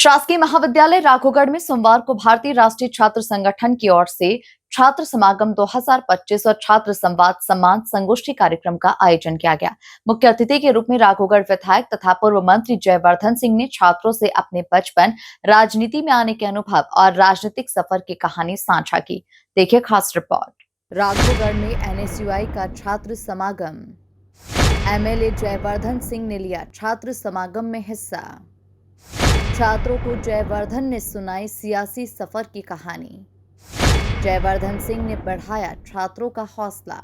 शासकीय महाविद्यालय राघोगढ़ में सोमवार को भारतीय राष्ट्रीय छात्र संगठन की ओर से छात्र समागम 2025 और छात्र संवाद सम्मान संगोष्ठी कार्यक्रम का आयोजन किया गया। मुख्य अतिथि के रूप में राघोगढ़ विधायक तथा पूर्व मंत्री जयवर्धन सिंह ने छात्रों से अपने बचपन, राजनीति में आने के अनुभव और राजनीतिक सफर की कहानी साझा की। देखिए खास रिपोर्ट। राघोगढ़ में एनएसयूआई का छात्र समागम। एमएलए जयवर्धन सिंह ने लिया छात्र समागम में हिस्सा। छात्रों को जयवर्धन ने सुनाई सियासी सफर की कहानी। जयवर्धन सिंह ने बढ़ाया छात्रों का हौसला।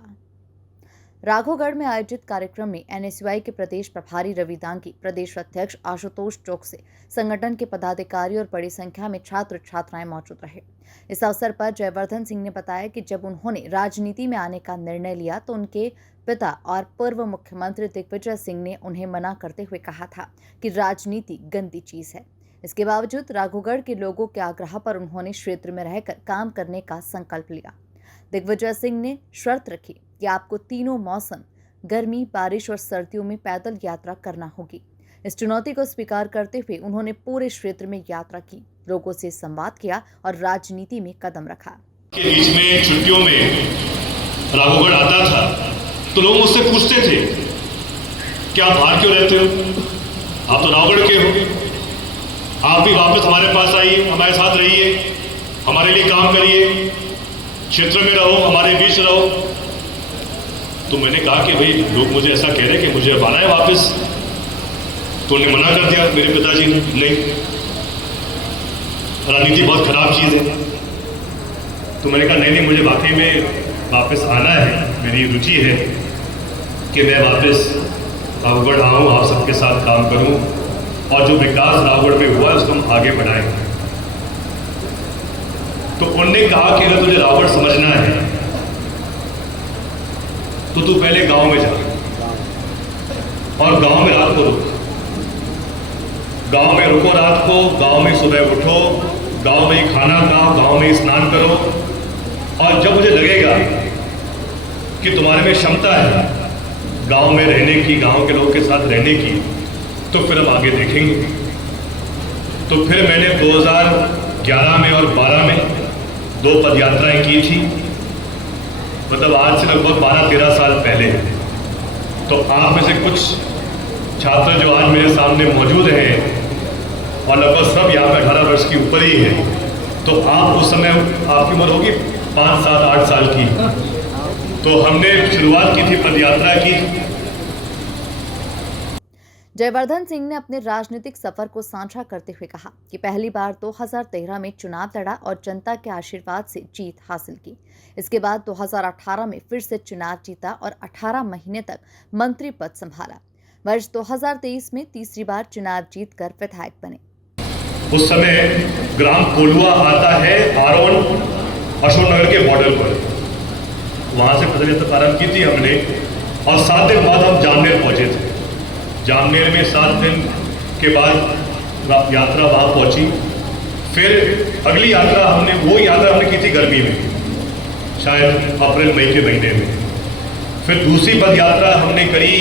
राघोगढ़ में आयोजित कार्यक्रम में एनएसयूआई के प्रदेश प्रभारी रवि दांगी, प्रदेश अध्यक्ष आशुतोष चौकसे, संगठन के पदाधिकारी और बड़ी संख्या में छात्र छात्राएं मौजूद रहे। इस अवसर पर जयवर्धन सिंह ने बताया कि जब उन्होंने राजनीति में आने का निर्णय लिया तो उनके पिता और पूर्व मुख्यमंत्री दिग्विजय सिंह ने उन्हें मना करते हुए कहा था कि राजनीति गंदी चीज है। इसके बावजूद राघोगढ़ के लोगों के आग्रह पर उन्होंने क्षेत्र में रहकर काम करने का संकल्प लिया। दिग्विजय सिंह ने शर्त रखी कि आपको तीनों मौसम, गर्मी, बारिश और सर्दियों में पैदल यात्रा करना होगी। इस चुनौती को स्वीकार करते हुए उन्होंने पूरे क्षेत्र में यात्रा की, लोगों से संवाद किया और राजनीति में कदम रखा। के बीच में छुट्टियों में राघोगढ़ आता था तो लोग मुझसे पूछते थे कि आप बाहर क्यों रहते हो, आप तो राघोगढ़ के हो, आप भी वापस हमारे पास आइए, हमारे साथ रहिए, हमारे लिए काम करिए, क्षेत्र में रहो, हमारे बीच रहो। तो मैंने कहा कि भाई लोग मुझे ऐसा कह रहे हैं कि मुझे अब आना है वापस। तो उन्हें मना कर दिया मेरे पिताजी ने, नहीं, राजनीति बहुत खराब चीज़ है। तो मैंने कहा नहीं, मुझे वाकई में वापस आना है, मेरी रुचि है कि मैं वापस राघोगढ़ आऊँ, आप सबके साथ काम करूँ और जो विकास राघोगढ़ में हुआ है उसको हम आगे बढ़ाएं। तो उन्होंने कहा कि अगर तुझे राघोगढ़ समझना है तो तू पहले गांव में जा और गांव में रात को रुक, गांव में रुको रात को, गांव में सुबह उठो, गांव में ही खाना खाओ, गांव में ही स्नान करो। और जब मुझे लगेगा कि तुम्हारे में क्षमता है गांव में रहने की, गांव के लोगों के साथ रहने की, तो फिर हम आगे देखेंगे। तो फिर मैंने 2011 में और 12 में 2 पदयात्राएं की थी, मतलब आज से लगभग 12-13 साल पहले। तो आप में से कुछ छात्र जो आज मेरे सामने मौजूद हैं और लगभग सब यहाँ पे 18 वर्ष की ऊपर ही है, तो आप उस समय आपकी उम्र होगी 5, 7, 8 साल की। तो हमने शुरुआत की थी, पदयात्रा की। जयवर्धन सिंह ने अपने राजनीतिक सफर को साझा करते हुए कहा कि पहली बार 2013 में चुनाव लड़ा और जनता के आशीर्वाद से जीत हासिल की। इसके बाद 2018 में फिर से चुनाव जीता और 18 महीने तक मंत्री पद संभाला। वर्ष 2023 में तीसरी बार चुनाव जीतकर विधायक बने। उस समय ग्राम कोलुआ आता है आरोन अशोकनगर के बॉर्डर पर, वहां से पदयात्रा प्रारंभ की थी हमने और 7 दिन बाद हम जामनेर पहुंचे थे। जामनेर में 7 दिन के बाद यात्रा वहाँ पहुँची। फिर अगली यात्रा वो यात्रा हमने की थी गर्मी में, शायद अप्रैल मई के महीने में। फिर दूसरी पद यात्रा हमने करी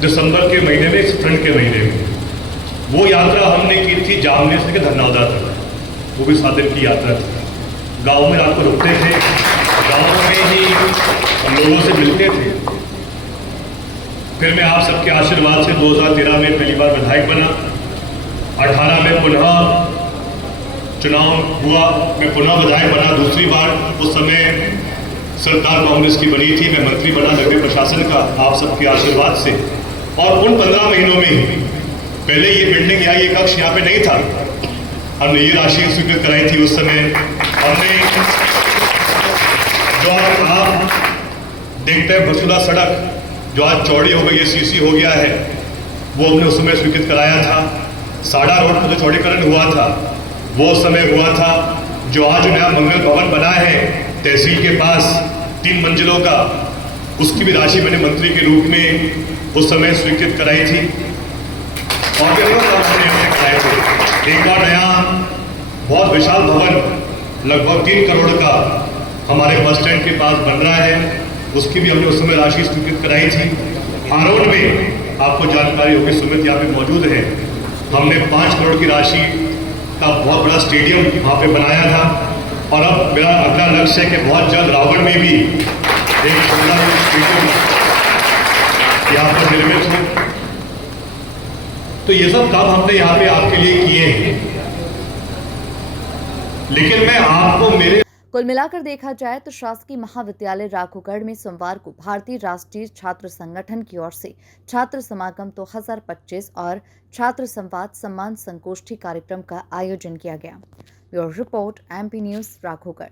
दिसंबर के महीने में, ठंड के महीने में। वो यात्रा हमने की थी जामनेर से धनौदा तक, वो भी 7 दिन की यात्रा थी। गाँव में रात को रुकते थे, गाँव में ही हम लोगों से मिलते थे। फिर मैं आप सबके आशीर्वाद से 2013 में पहली बार विधायक बना, 18 में पुनः चुनाव हुआ, मैं पुनः विधायक बना दूसरी बार। उस समय सरकार कांग्रेस की बनी थी, मैं मंत्री बना नगरीय प्रशासन का आप सबके आशीर्वाद से। और उन 15 महीनों में पहले ये बिल्डिंग या ये कक्ष यहाँ पे नहीं था, हमने ये राशि स्वीकृत कराई थी। उस समय हमने जो आप देखते हैं बसुला सड़क जो आज चौड़ी हो गई है, सीसी हो गया है, वो हमने उस समय स्वीकृत कराया था। साड़ा रोड पर जो चौड़ीकरण हुआ था वो समय हुआ था। जो आज नया मंगल भवन बना है तहसील के पास 3 मंजिलों का, उसकी भी राशि मैंने मंत्री के रूप में उस समय स्वीकृत कराई थी। और कराए थे एक और नया बहुत विशाल भवन लगभग 3 करोड़ का हमारे बस स्टैंड के पास बन रहा है, उसकी भी हमने उस समय राशि स्वीकृत कराई थी। हारोन में आपको जानकारी होगी, सुमित यहाँ पे मौजूद है, हमने 5 करोड़ की राशि का बहुत बड़ा स्टेडियम वहाँ पे बनाया था और अब मेरा अगला लक्ष्य है कि बहुत जल्द रावगढ़ में भी एक सुंदर स्टेडियम यहाँ पर निर्मित हो। तो ये सब काम हमने यहाँ पे आपके लिए किए हैं, लेकिन मैं आपको मेरे कुल मिलाकर देखा जाए तो शासकीय महाविद्यालय राघोगढ़ में सोमवार को भारतीय राष्ट्रीय छात्र संगठन की ओर से छात्र समागम 2025 और छात्र संवाद सम्मान संगोष्ठी कार्यक्रम का आयोजन किया गया। Bureau report, MP news, Raghogarh.